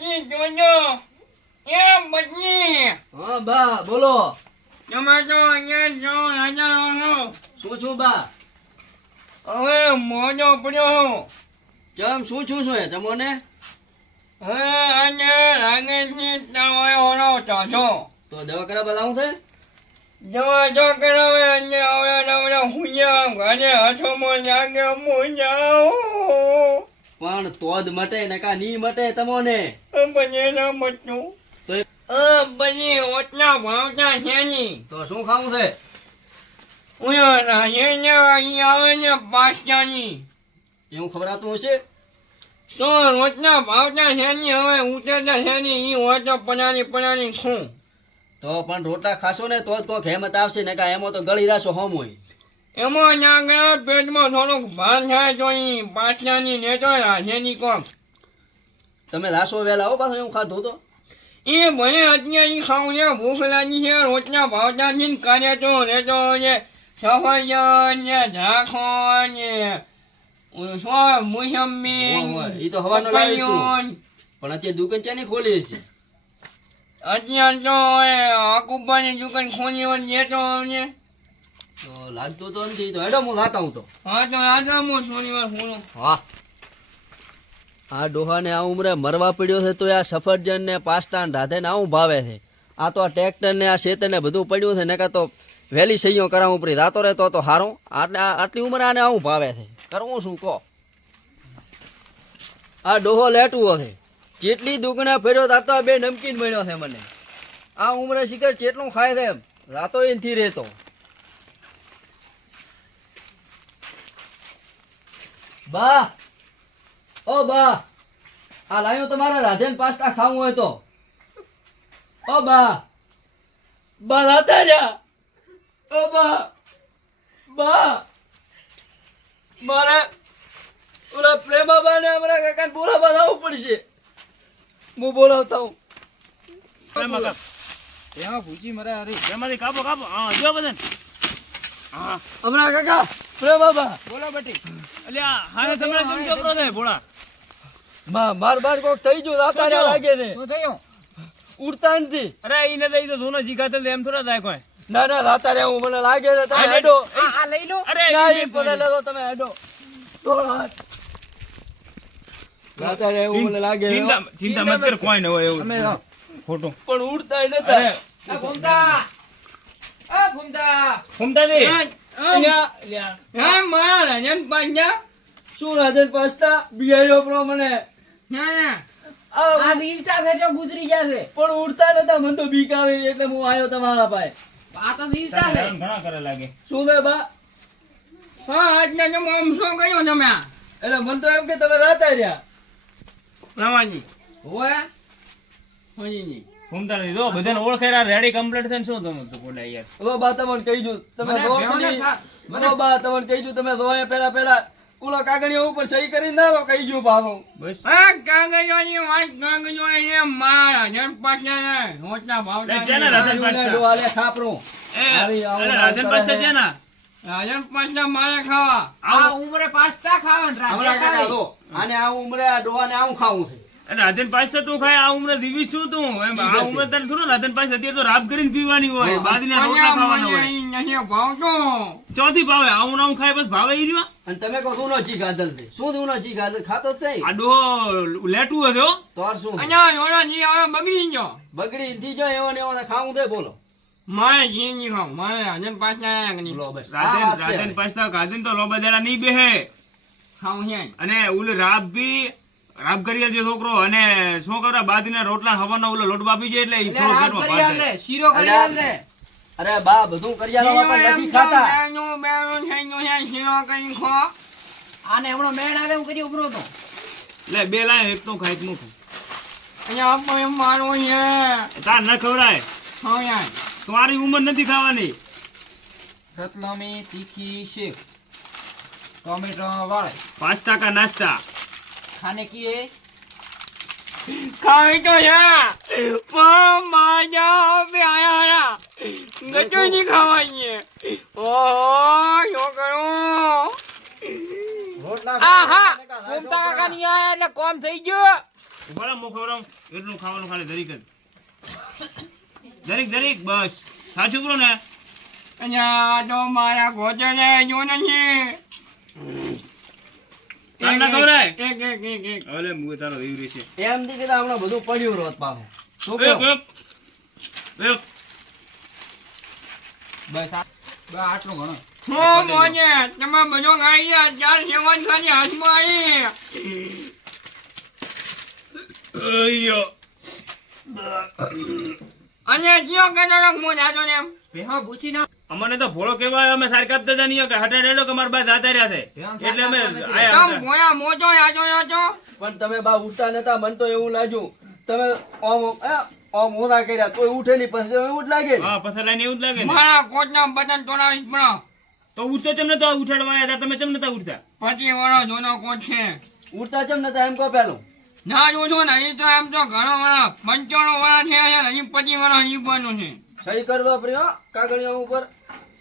બજી જોજો એ બજી હા બા બોલો. તમે તો અહીંયા જો રાજા શું બા? હવે મોજો પડ્યો ચમ શું હે તમોને? હવે આજે લાગે છે તમે ઓનો ચાચો તો દવા કરાવવા લાવું છે? જવા જો કરાવે આજે હવે નવરા હુયા ઘરે હાથોમાં લાગે મુજાઓ પણ તોદ મટે ને કા ની મટે તમોને. બને ના મટતું તો બની ઓટલા ભાવતા છે ની તો શું ખાવું છે? ઉયા રાજે ને અહીં આવે ને પાસ્તાની એવું ખબરાતું હશે? તો રોટલા ભાવતા છે ની હવે ઉતરતા છે ની ઈ હોય તો પનાની ખું તો પણ રોટલા ખાશો ને તો જ કોક હેમત આવશે ને કા એમાં તો ગળી રાશો હમ હોય. એમાં ના ગયા પેટમાં થોડુંક ભાર થાય તો ઈ પાસ્તાની ને તો રાજેની કોક તમે રાશો વેલા આવો પાછો એવું ખાધું તો. એ ભલે અત્યારે ખાવું છે ભૂખ લાગી છે રોટલા ભાવતા ને કરે તો રેતો ને સફરજન ને ઝાખો ને મોસંબી ઈ તો હવાનો લાવીશું પણ અત્યારે દુકાન ચાની ખોલી છે? અત્યારે તો અકુબાની દુકાન ખોલી હોય લેતો ને તો લાગતું તો નથી. તો હેડો હું લાતા હું તો. હા તો રાજા હું થોડી વાર ખોલું. હા આ ડોહાને આ ઉમરે મરવા પડ્યો છે તો આ સફરજન ને પાસ્તા ને રાધે ને આવું ભાવે છે. આ તો આ ટ્રેક્ટર ને આ શેતર ને બધું પડ્યું છે ને કાં તો વહેલી સહીઓ કરાવવું પડી રાતો રહેતો તો હારો. આટલી ઉંમરે આને આવું ભાવે છે. કરવું શું કહો? આ ડોહો લેટવો છે. જેટલી દુગણા ફેર્યો તાતો આ બે નમકીન મળ્યો છે મને. આ ઉંમરે શિખર જેટલું ખાય છે એમ રાતો એનથી રહેતો. બા ઓ બા આ લાયો તમારા રાધેન પાસ્તા ખાવું હોય તો. ઓ બા બા રાતા જા. ઓ બા મારે ઓલા પ્રેમાબા ને અમારા કાકાને બોલાવવા લાવવું પડશે. હું બોલાવતા હું. હમણાં કાકા પ્રેમાબા બોલો બેટી. અલ્યા હારે તમે કેમ ચોપડો છે ભોળા? માર બાર કોક થઈ ગયું રાતા રે લાગે ને. શું થયું? ઉડતા નથી. અરે ઈને દઈ તો ધોનો જીગાતલ એમ થોડા થાય કોઈ. ના રાતા રે હું મને લાગે છે તમે હેડો. આ લઈ લો. અરે ના ઈ પગે લેતો તમે હેડો. તો રાતા રે હું મને લાગે ચિંતા મત કર, કોઈ ન હોય એવું. તમે ખોટું પણ ઉડતા નતા. ફૂમતાજી હા મારા રાજન પાછા શું રાજન પાસ્તા બિયાયો પ્રો મને ના આ દિવસા છે જો ગુજરી જશે પણ ઉડતા નતા મને તો બીક આવી એટલે હું આવ્યો તમારા પાસે. આ તો દિવસા છે ઘણા કરે લાગે. શું છે બા? હા આજના જો આમ શું કર્યો તમે એટલે મને તો એમ કે તમે રાતા રહ્યા. રવાજી હોય હોજી ફૂમતાજી જો બધાને ઓળખેરા રેડી કમ્પ્લીટ થઈને શું તમે તો બોલા યાર. ઓ બા તમને કહી દઉં તમે રો બા તમને કહી દઉં તમે રોયા પેલા ઓલા કાગળિયા ઉપર સહી કરી ના લો કહી દઉં ભાવો. બસ આ કાગળિયાની વાત કાગળિયો એ મારા જન પાછા હોટલા ભાવતા છે ને રાજન પાસ્તા. ડોહાલે ખાપરો આવી આવો રાજન પાસ્તા છે ને? રાજન પાછા મારે ખાવા આ ઉમરે પાસ્તા ખાવા હમણાં કાકા જો આને આ ઉમરે આ ડોહાને આવું ખાવું છે. રાજન પાસ્તા તું ખાય આ ઉમરે જીવી છું તું એમ. આ ઉમરે તને થોડું રાજન પાસ્તા અત્યારે તો રાબ કરીને પીવાની હોય, બાદીના રોટલા ખાવાના હોય. નહીં ભાવતો ચોથી ભાવે આવું ના ખાય બસ ભાવે ઈ રહ્યો. અને તમે કહો શું જી ગાદલ છે? શું તું જી ગાદલ ખાતો જ નહીં? આ ડોહો લેટું હતો. તો આ શું અહીંયા યોનાજી હવે બગડી ગયો બગડી દી જો એવો ને એવો ખાવું દે બોલો. મારે જી નહીં ખાવ મારે રાજન પાછા લો બસ રાજન પાસ્તા ગાદીન તો લોબા દેડા નહીં બેહે. ખાવું છે અને ઓલે રાબ કરીએ જે છોકરો અને છોકરા બાદીના રોટલા હવાનો ઓલો લોટ બાપી જાય એટલે ઈ થોડો પેટમાં ભાગે. શીરો કરી આલે અરે બા બધું કરિયાલો પણ નથી ખાતા. શીરો કરી ખો આને હમણાં મેળ આવે હું કરી ઉભરો તો લે બે લાય એક તો ખાય એક નું ખાય. અહીંયા આપો એમ મારો છે તાર ન ખવડાય. હા યાર તમારી ઉંમર નથી ખાવાની. રતલામી તીખી શેક ટોમેટો વાળે પાસ્તા કા નાસ્તા ખાને કી હે ખાઈ તો યા પણ માજા બે આયા ગટો ની ખાવાની ઓહો યો કરો આહા કોમતા કાકા ની આયા એટલે કોમ થઈ ગયો ઉભા રહો, હું ખવડાવું. એટલું ખાવાનું ખાલી જરીક જ. જરીક બસ. સાચું બોલો ને? અહીંયા તો મારા ગોચરે જો નથી. તાર ના ખવડાય? એક. અલે મુએ તારો વીવરી છે. એમ થી કીધા હમણાં બધું પડ્યું રોત પાછું. શું એક, કહો? એક. બસ આટલું ઘણો. હું મોજે તમે બધો ખાઈ ગયા. ચાર સેવન ખાલી હાથમાં આવી. અయ్యో. અને કયો કહેતો હું જાતો ને એમ. ભેહો પૂછી ના. અમને તો ભોળો કેવાય, અમે સારી કાપતા જ નહીં કે હટે રેડો કે મારા બા જાતા રહ્યા છે એટલે અમે આયા તમ હતા. ભોયા મોટો આજો પણ તમે બા ઉઠતા નતા, મને તો એવું લાગ્યું તમે ઓમ ઓના કર્યા તોય ઉઠે નહીં, પછી એવું જ લાગે ને. હા પછી લાઈને એવું જ લાગે ને. મારા કોચના બટન તોડાવી પણ તો ઉઠતો ચમ નતો ઉઠાડવા આવ્યા હતા, તમે ચમ નતા ઉઠતા? 25 વર્ષ જૂનો કોચ છે. ઉઠતા ચમ નતા એમ કહો પેલું. ના જો છો ને એ તો એમ તો ઘણો વર્ષ 95 વર્ષ છે હજી 25 વર્ષ જીવવાનું છે. સહી કરી દો પ્રિય કાગળિયા ઉપર.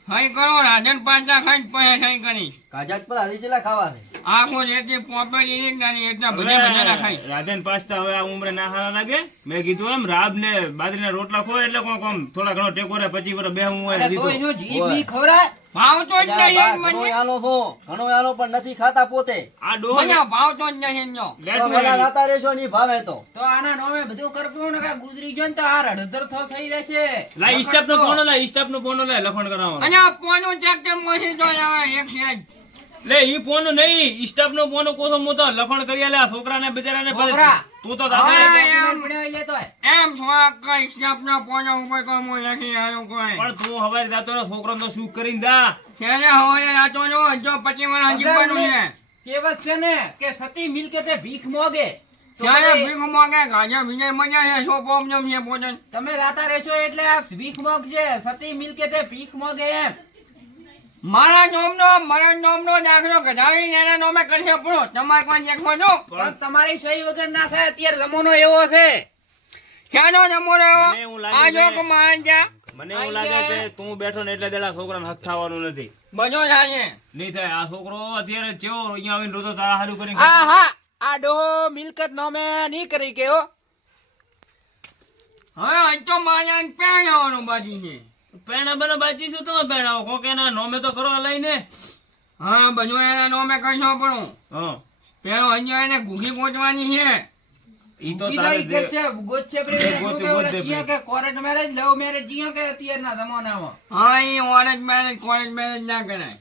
સહી કરો રાજન પાંચા ખાઈ પછી સહી કરી કાજાક પર હાલી ચેલા ખાવા છે. આખો જેટલી પોપડી એક નાની એટલા બધા ખાઈ. રાધન પાસ્તા હવે આ ઉંમરે ના હારા લાગે. મેં કીધું એમ રાબ ને બાજરીના રોટલા ખોય એટલે કોમ થોડા ઘણો ટેકો રે 25 વર્ષ બેહું હોય તો દીધું. એનો જીભ નહીં ખવડાય. ભાવ તો જ અલ્યા બા, નહીં ઘણો મને. આલો છો, ઘણો આલો પણ નથી ખાતા પોતે. આ ડોહો મને ભાવ તો જ નહીં એનો. તો લેતું ભલા હોય. ખાતા રહેશો નહીં ભાવે તો. તો આના નોમે બધું કરવું ને કાંઈ ગુજરી ગયો ને તો આ રડધર થઈ જશે. લાય સ્ટાફ નો ફોન લાય, સ્ટાફ નો ફોન લાય લખણ કરાવવાનો. અને આ પોનું ટ્રેક્ટર માંથી તો આવે એક સાઈડ. લે ઈ ફોન નહીં, સ્ટાફ નો ફોન કોસો મોતો લખણ કરી આલે આ છોકરાને બિચારાને પછી છોકરા. તું તો હા, દાદા એમ. પડ્યો એટલે તોય. એમ થોડા કઈ સ્ટેપના પોના ઉપર કોઈ હું લખી આવ્યો કોઈ. પણ તું હવારે જાતો ને છોકરો નો શું કરીને જા. ત્યારે હવે આતો જો 25 વર્ષ જીવવાનું છે. કહેવત છે ને કે સતી મિલકતે ભીખ મોગે. તો ત્યારે તમે- ભીખ માંગે ગાજર વિજય મજા છે શું પ્રોબ્લેમ છે પોતે. તમે રાતા રહેશો એટલે આ ભીખ મોગશે. સતી મિલકતે ભીખ મોગે એમ. મારા નામનો દાખલો કઢાવીને એના નામે કરશે પૂરો. તમારે કોઈ દેખવા જો પણ તમારી સહી વગર ના થાય. અત્યારે જમાનો એવો છે. ક્યાંનો નંબર આવ્યો? મને એવું લાગે આ જો છે- કે મારા ત્યાં મને એવું લાગે કે તું બેઠો ને એટલે દેડા છોકરાને હક થવાનું નથી. બધો થાય છે. નહીં થાય. આ છોકરો અત્યારે ચેવો અહીંયા આવીને રોતો તારા હારું કરીને હા હા આ ડોહો મિલકત નોમે નહીં કરી કે હો. હવે આજ તો મારા પ્યાં જવાનું બાકી છે. પેણા બને બાજી શું તમે પેણાવો કોક એના નોમે તો કરો લઈને. હા બધું એના નામે કરશો પણ હા પેલો અહીંયા એને ઘૂઘી પહોંચવાની છે. ઈ તો ઈ તારે તો ઈ કરશે. ગોતશે પ્રેમ. એ ગોતે, શું કે ઓલા ગોતે જીયા કે court marriage love marriage Jiya કે અત્યારના જમાનામાં. હા એ ઓરેન્જ મેરેજ કોલેજ મેરેજ ના કરાય.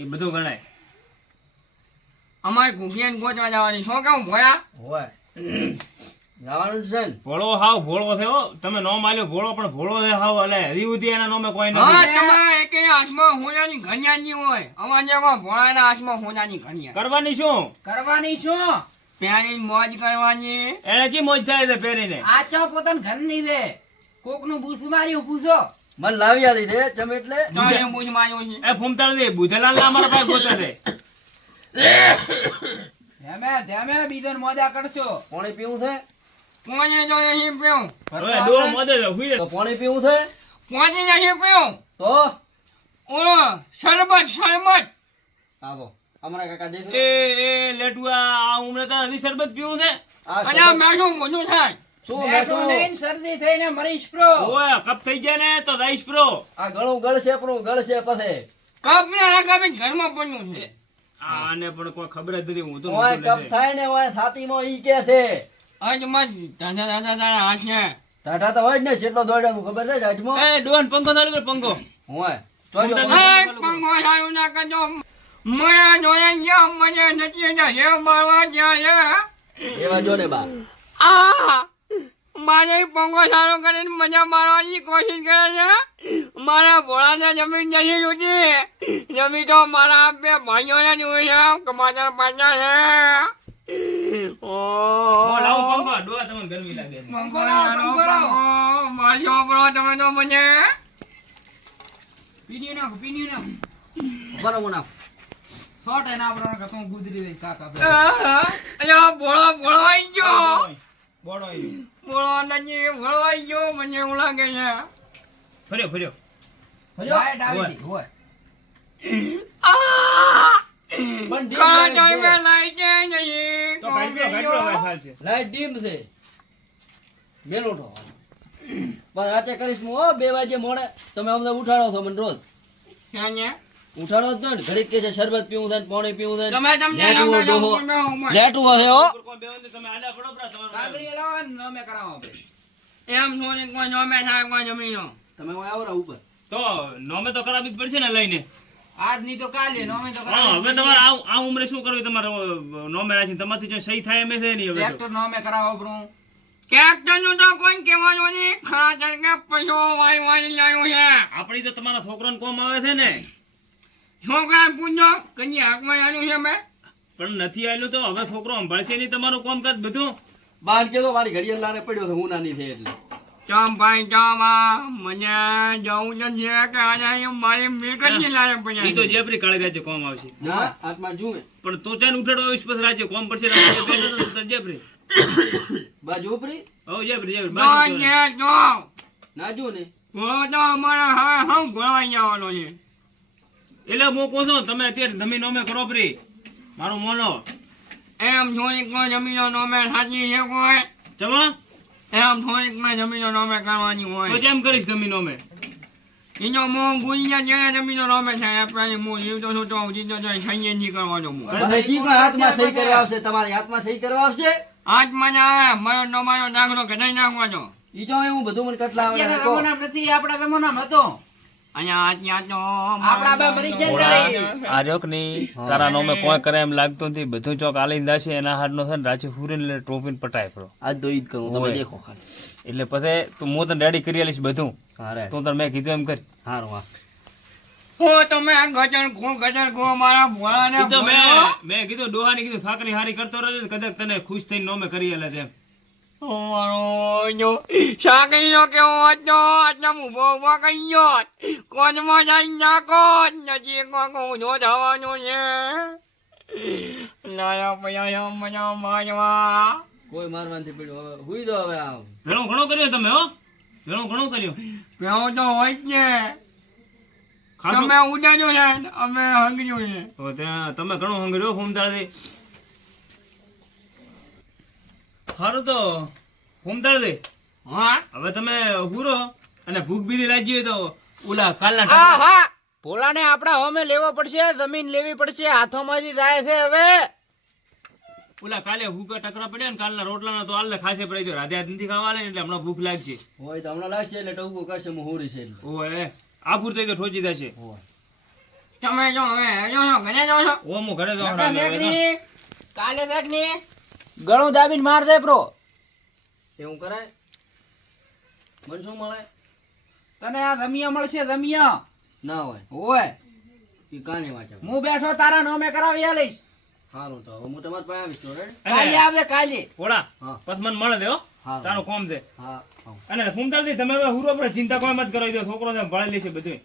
એ બધું ગણાય. અમારે ઘૂઘીને ગોતવા જવાની શું કેવું ભોળા? હોય જવાનું જ છે ને. ભોળો હાવ ભોળો થયો. તમે નોમ આલ્યો ભોળો પણ ભોળો છે હાવ. એટલે હરીઉથી એના નોમે કોઈ હા નથી. તમારા એકે હાથમાં હોનાની ઘડિયાળ નહીં હોય. અમારે જેવા ભોળાના હાથમાં હોનાની ઘડિયાળ. કરવાની શું? કરવાની શું? પહેરીને મોજ કરવાની. એને જી મોજ થાય છે પહેરીને. આ ચો પોતાના ઘરની છે. કોકનું બૂસ માર્યું પૂછો. મને લાવી આલી દે ચમ એટલે. તારે પૂછ માર્યો છે. એ ફૂમતાળ દે બુધેલાલ ના અમારા પાસે ગોતે છે. ધ્યામે બીજો મોજા કરશો. પાણી પીવું છે કોને જો અહીં પીવું? હવે ડોહો મોદે છે હુઈ તો પાણી પીવું છે કોને નહીં પીવું? તો ઓલો શરબત. આવો અમારા કાકા દેખો. એ લેટુઆ આ ઉમરે તો હજી શરબત પીવું છે. આ અને આ શરબત- મેઠું બધું થાય. શું બેઠું બેઠું? લઈને શરદી થઈને મરીશ પ્રો. ઓય કપ થઈ જાય ને તો દઈશ પ્રો. આ ગળું ગળશે પણ ગળશે પછી. કપ ને હકાવી ઘરમાં પડ્યું છે. આને પણ કોઈ ખબર જ નથી. હું તો ઓય મોટું કપ નથી. થાય ને ઓય છાતીમાં ઈ કે છે આજ મત દાદા હાથ છે. ટાટા તો હોય જ ને જેટલો દોડ્યો ખબર છે જજમાં. એ ડોહન પંખો ચાલુ કર પંખો. ઓય ચોજો ફૂમતાળ એ પંખો સારું ના કરજો. મારા જોયા ગયા મને નથી જે મારવા ગયા છે. એવા જો ને બા. આ મારે પંખો સારો કરીને મજા મારવાની કોશિશ કરે છે. મારા ભોળાને જમીન નથી જોતી. જમીન તો મારા બે ભાઈઓને જોઈ છે. કમાતા પાછા છે. ઓ લાવો પંખો. ડોહા તમને ગરમી લાગે છે. પંખો સારો પંખો. મારશો પરો તમે તો મને. પીની નાખ પીની નાખ. બરાબર ના 100 ટાઈમ આપણા કે તું ગુજરી દઈ કાકા. અલ્યા ભોળો આઈ ગયો. બોડો આવ્યો. ભોળો નથી ભોળો આઈ ગયો. મને એવું લાગે છે. ફર્યો ફર્યો. લાઈટ આવી ગઈ હોય. આ! પણ dim ખરા light ટાઈમે છે. લાઈટ નહીં તો ઘાટલો ભાઈ છે લાઈટ ડીમ છે મેલો ઉઠો પણ રાતે કરીશ હું હો 2 વાગે મોડે તમે અમને ઉઠાડો છો મને રોજ ઉઠાડો જ ને ઘડીક કે છે શરબત પીવું છે ને પાણી પીવું છે ને તમે તમને લેટવું ડોહો. લેટવું હશે હો કોણ બેવંદી તમે આડા પડો પરા તમારે કાગડી લાવો ને નોમે કરાવો આપણે. એમ થોડી કોઈ નોમે થાય કોઈ જમીનો તમે અહીં આવો ને ઉપર તો નોમે તો કરાવી જ પડશે ને લઈને આજ નહીં તો કાલે નોમે તો હા કરાવો. હવે તમારે આ ઉંમરે શું કરવું તમારે નોમે રાખીને તમારથી જો સહી થાય એમ છે નહીં હવે તો ટ્રેક્ટર નોમે કરાવો બ્રો. ટ્રેક્ટરનું તો કોઈ કહેવાનું નહીં ખરા તડકે પૈસો વાળી વાળી લાવ્યું છે આપણી તો તમારા છોકરાને કોમ આવે છે ને છોકરા પૂછો કઈ હાથમાં આવ્યું છે મેં પણ નથી આવેલું તો હવે છોકરો સંભાળશે નહીં તમારું કામકાજ બધું બહાર કેતો મારી ઘડિયાળ લારે પડ્યો છે હું નાની થઈ એટલે ચમ ભાઈ ચમ મને જવું નથી કે આજે મારી મિલકત ની લાગે ઈ તો પડ્યા જેપરી કાળી રાજ્ય કોમ આવશે ના આત્મા જુએ પણ તો ચાલ ઉઠાડો આવીશ પછી રાજ્ય કોમ પડશે રાજ્ય બે તો તો જેપરી બાજુ ઉપરી હો જેપરી જેપરી તો બાકી જે તો ના જુ ને ઘોડો તો અમારે હવે હું ઘોડવાઈ જવાનો છે એટલે હું કહું છું તમે અત્યારે જમીન નોમે કરો પ્રી મારું મોનો એમ થોડીક કોઈ જમીનો નોમે સાચી છે કોઈ ચમા એમ થોડીક કોઈ જમીનો નોમે કરવાની તો હોય જેમ કરીશ જમીન નોમે એનો મોં ગુંજ્યા જેને જમીનો નોમે થાય આપણે હું જીવતો છું તો જીવતો છું સહી નથી કરવાનો હું મને જી કોઈ હાથમાં સહી કરવા આવશે તમારી હાથમાં સહી કરવા આવશે આજ મને આવે મારો નમારો દાખલો કઢાઈ નાખવાનો ઈ જો હું બધું મને કેટલા આવડે અત્યારના કહો. જમાનામાં નથી, આપણા જમાનામાં હતો. અહીંયા ત્યાં તો આપણા બા મરી ગયા ને. આ જોક ની તારા નોમે કોઈ કરે એમ લાગતું નથી બધું ચોક આલીને દાશે એના હાથનો છે ને રાચી ફૂરીને ટોપીને પટાય પડો આજ તો ઈ જ કરું તમે ઓય. દેખો ખાલી એટલે પછી તું હું તને રેડી કરી આલીશ બધું હા રે તું તને મેં કીધું એમ કરી હારું હા હું તમે આ ગજર ગો મારા ભોળાને ઈ તો ભોળો. મેં કીધું ડોહાને કીધું સાકરી હારી કરતો રહેજો તો કદાચ તને ખુશ થઈને નોમે કરી આલે તેમ મારો જો સાકરીનો કેવો હતો આટલા ઊભો ઊભો કરી ગયો કોનમાં જઈને નાખો નજીક માં જો થવાનું છે લાયા પૈયા મજા મારવા કોઈ મારવાથી પડ્યું હવે હુઈ દો હવે આવ ઘણો ઘણો કર્યો તમે હો ઘણો કર્યો પેલો તો હોય જ ને ખાસો તમે ઉડાડ્યો છે ને અમે હંગર્યું છે તો ત્યાં તમે ઘણો હંગર્યો ફૂમતાળથી સારું તો ફૂમતાળથી હા હવે તમે હુરો અને ભૂખ બીજી લાગી હોય તો ઓલા કાલના હા ટકા- હા ભોલાને આપણા હોમે લેવો પડશે, જમીન લેવી પડશે, હાથોમાંથી જાય છે હવે. ઓલા કાલે ભૂકા ટકરા પડ્યા ને કાલના રોટલાના તો આલે ખાસે પડી ગયો રાધે આજ નથી ખાવા આલે ને એટલે હમણાં ભૂખ લાગશે હોય તો હમણાં લાગશે એટલે ટવકો કરશે હું હોરી છે એટલે ઓય આ પૂરતી તો ઠોચી દેશે હોય તમે જો હવે જો છો ઘરે જો છો ઓ હું ઘરે જવાનું કાકા રાંધવા બેઠો. દેખની, કાલે દેખની. ગળું દાબીને માર દે પ્રો. એવું કરાય મને શું મળે તને આ રમિયા મળશે, રમિયા. ના હોય ઓય ઈ કાની વાંચે હું બેઠો તારા નોમે કરાવી આલીશ. સારું તો હવે હું તમારી પાસે આવીશ તો રેડ કાલે અને આવજે કાલે. ઓળા હા બસ મને મળે દે હો હા તારું કોમ છે હા હા અને ફૂમતાળથી તમે હવે હુરો પડે ચિંતા કોઈ મત કરો ઈ તો છોકરો છે ભણી લેશે બધું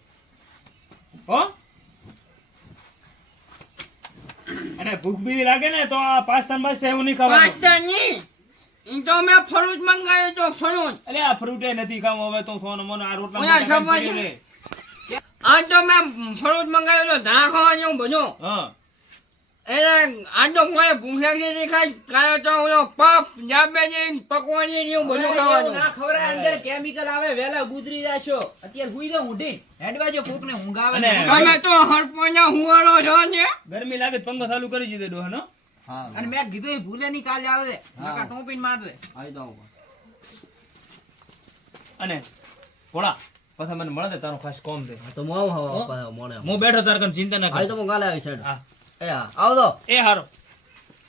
હો અને ભૂખ બીજી લાગે ને તો આ પાસ્તા ને બાસ્તા એવું નહીં ખાવાનું પાસ્તાની ઈ તો મેં ફળું જ મંગાવ્યું તો ફળું જ અરે આ ફ્રૂટે નથી ખાવું હવે તો સોનો મોનો આ રોટલા ઓલા મોટા ખાઈને સમજ. પડી રે. આ તો મેં ફળું જ મંગાવ્યું તો ધા ખાવાનું બધું હા એટલે આ તો મને ભૂખ લાગી હતી ખાઈ કાલે તો ઓલો પપ જાબેજી પકવાની ને એવું બધું એવું ખાવાનું ના ખવડાય, અંદર કેમિકલ આવે, વહેલા ગુજરી જાશો. અત્યારે હુઈ જાઓ ઊંધી. હેડવાજો કોકને ઊંઘ આવે ને. અને તમે તો હરપોના હુવારો છો ને ગરમી લાગે તો પંખો ચાલુ કરી દીધો ડોહાનો હા અને મેં કીધું એ ભૂલે નહીં, કાલે આવે હા. નકા ટોપીને માર દે. આવી તો આવું અને ભોળા પાછા મને મળે તારું ખાસ કોમ છે તો હું આવું હવે પાછો મોડે હું બેઠો તાર કન ચિંતા ના આવી કર તો હું કાલે આવી સાઈડ હા એ હા આવો તો એ હારો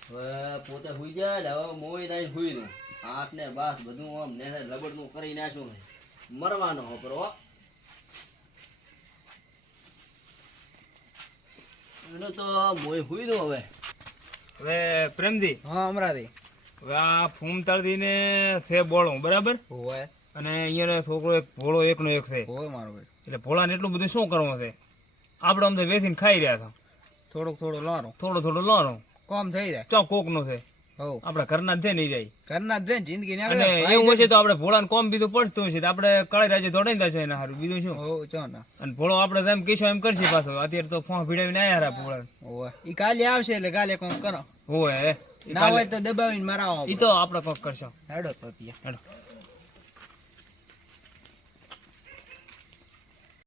હવે પોતે હુઈ જાય એટલે હવે મોઈ થાય હુઈ દઉં હાથ ને બાસ બધું આમ ને રબડ નું કરી નાખ્યું છે મરવાનો હો પર હો એનો તો મોઈ હુઈ દઉં હવે હવે પ્રેમજી હા અમરાથી. હવે આ ફૂમતાળથી ને છે બોળું બરાબર હોય અને અહીંયા છોકરો એક ભોળો એકનો એક છે હોય મારો ભાઈ. એટલે ભોળાને એટલું બધું શું કરવું છે આપણે આમ તો વેચીને ખાઈ રહ્યા હતા થોડુંક લારો થોડો થોડો લાનો કોમ થઈ જાય. ચો કોક નો છે હોવ આપડા ઘરના જ છે નહીં જાય કરના જ રે ને જિંદગી ને અને એવું હશે તો આપણે ભોળાને કોમ બીજું પડતું હશે તો આપણે કળાઈ રાજે દોડાઈ જશે એના હારું બીજું શું હોવ ચો ના અને ભોળો આપણે જેમ કહીશું એમ કરશે પાછો અત્યારે તો ફોન ભીડાવીને આયા હારા ભોળા હોવે ઈ કાલે આવશે એટલે કાલે કોમ કરો હોય ના હોય તો દબાવીને મારા ઈ તો આપણે કોક કરશો હેડો તો ત્યાં હેડો